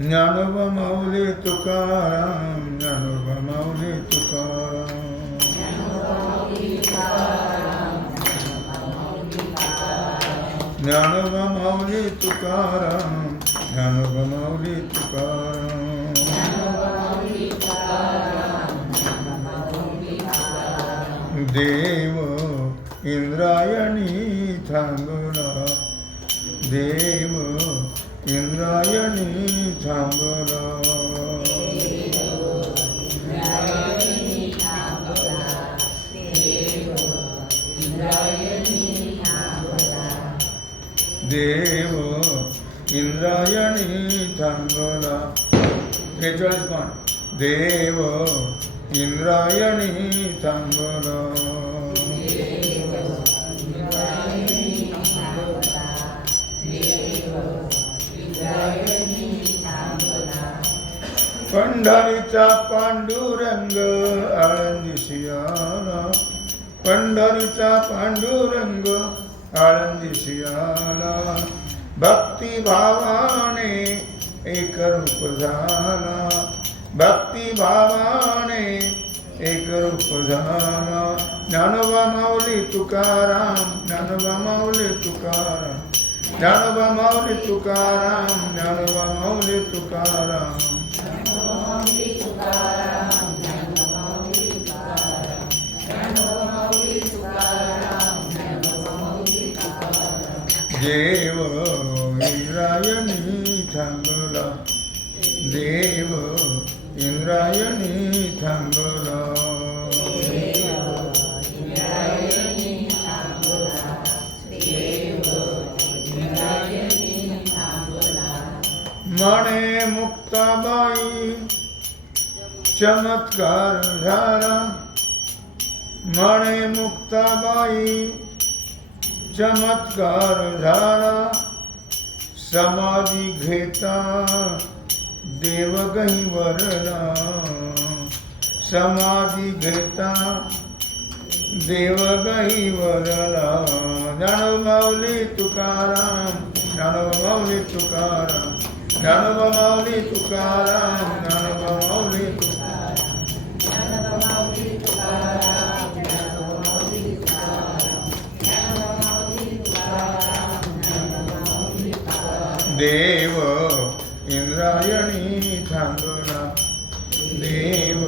ज्ञानोबा माऊली तुकाराम ज्ञानोबा माऊली तुकाराम ज्ञानोबा माऊली तुकाराम ज्ञानोबा माऊली तुकाराम देव इंद्रायणी थांबला देव इंद्रायणी తంబులో దేవో ఇంద్రాయణి తంబుల రిచువల్స్ దేవో ఇంద్రాయణి తంబులో पंढरीचा पांडुरंग आळंदीशी आला पंढरीचा पांडुरंग आळंदीशी आला भक्ती भावाने एक रूप झाला. भक्तिभावाने एक रूप झाला. ज्ञानोबा माऊली तुकाराम ज्ञानोबा माऊली तुकाराम ज्ञानोबा माऊली तुकाराम ज्ञानोबा माऊली Tukaram. Devo Indrayani Thambala Devo Indrayani Thambala चमत्कार झाला मणे मुक्ताबाई चमत्कार झाला समाधी घेता देव वरला. समाधी घेता देव वरला. जाणव माऊली तुकाराम जाणव माऊली तुकाराम जाणव माऊली तुकाराम. इंद्रायणी थांबला देव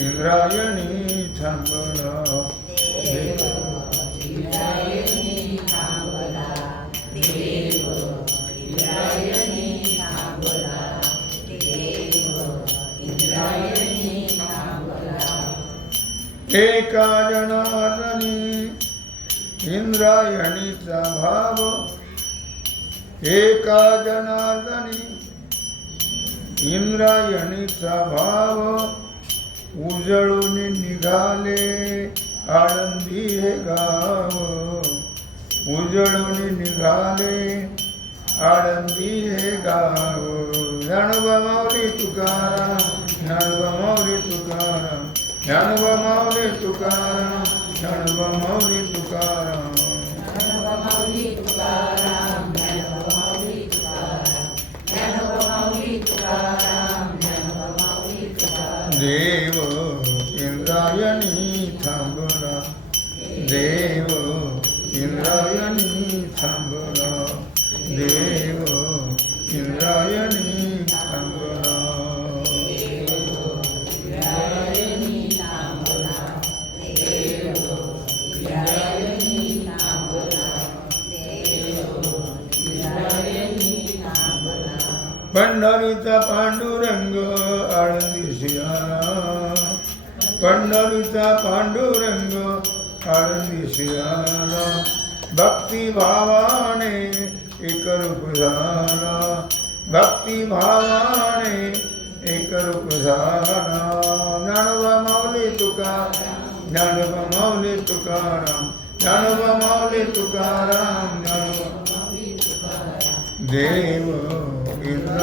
इंद्रायणी थांबला देव एका जनार्दनी इंद्रायणीचा भाव एका जनार्दनी इंद्रायणीचा भाव उजळून निघाले आळंदी हे गाव. उजळून निघाले आळंदी हे गाव. ज्ञानोबा माऊली तुकाराम ज्ञानोबा माऊली तुकाराम ज्ञानोबा माऊली तुकाराम ज्ञानोबा माऊली तुकाराम. ભંડોરિતા પાંડુરંગ આળંદી શિયાળા ભંડોરિતા પાંડુરંગ આળંદી શિયાળા ભક્તિ ભાવાને એક રૂપ ધારા ભક્તિ ભાવાને એક રૂપ ધારા નણવ મૌલી તુકા નણવ મૌલી તુકારામ నడువ మౌలి తుకారాం నడువ దేవో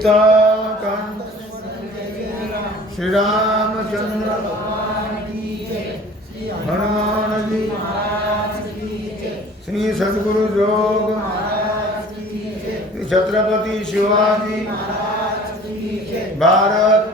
सीताकांत श्री रामचंद्र हनुमान जी श्री सदगुरु जोग। छत्रपति शिवाजी। भारत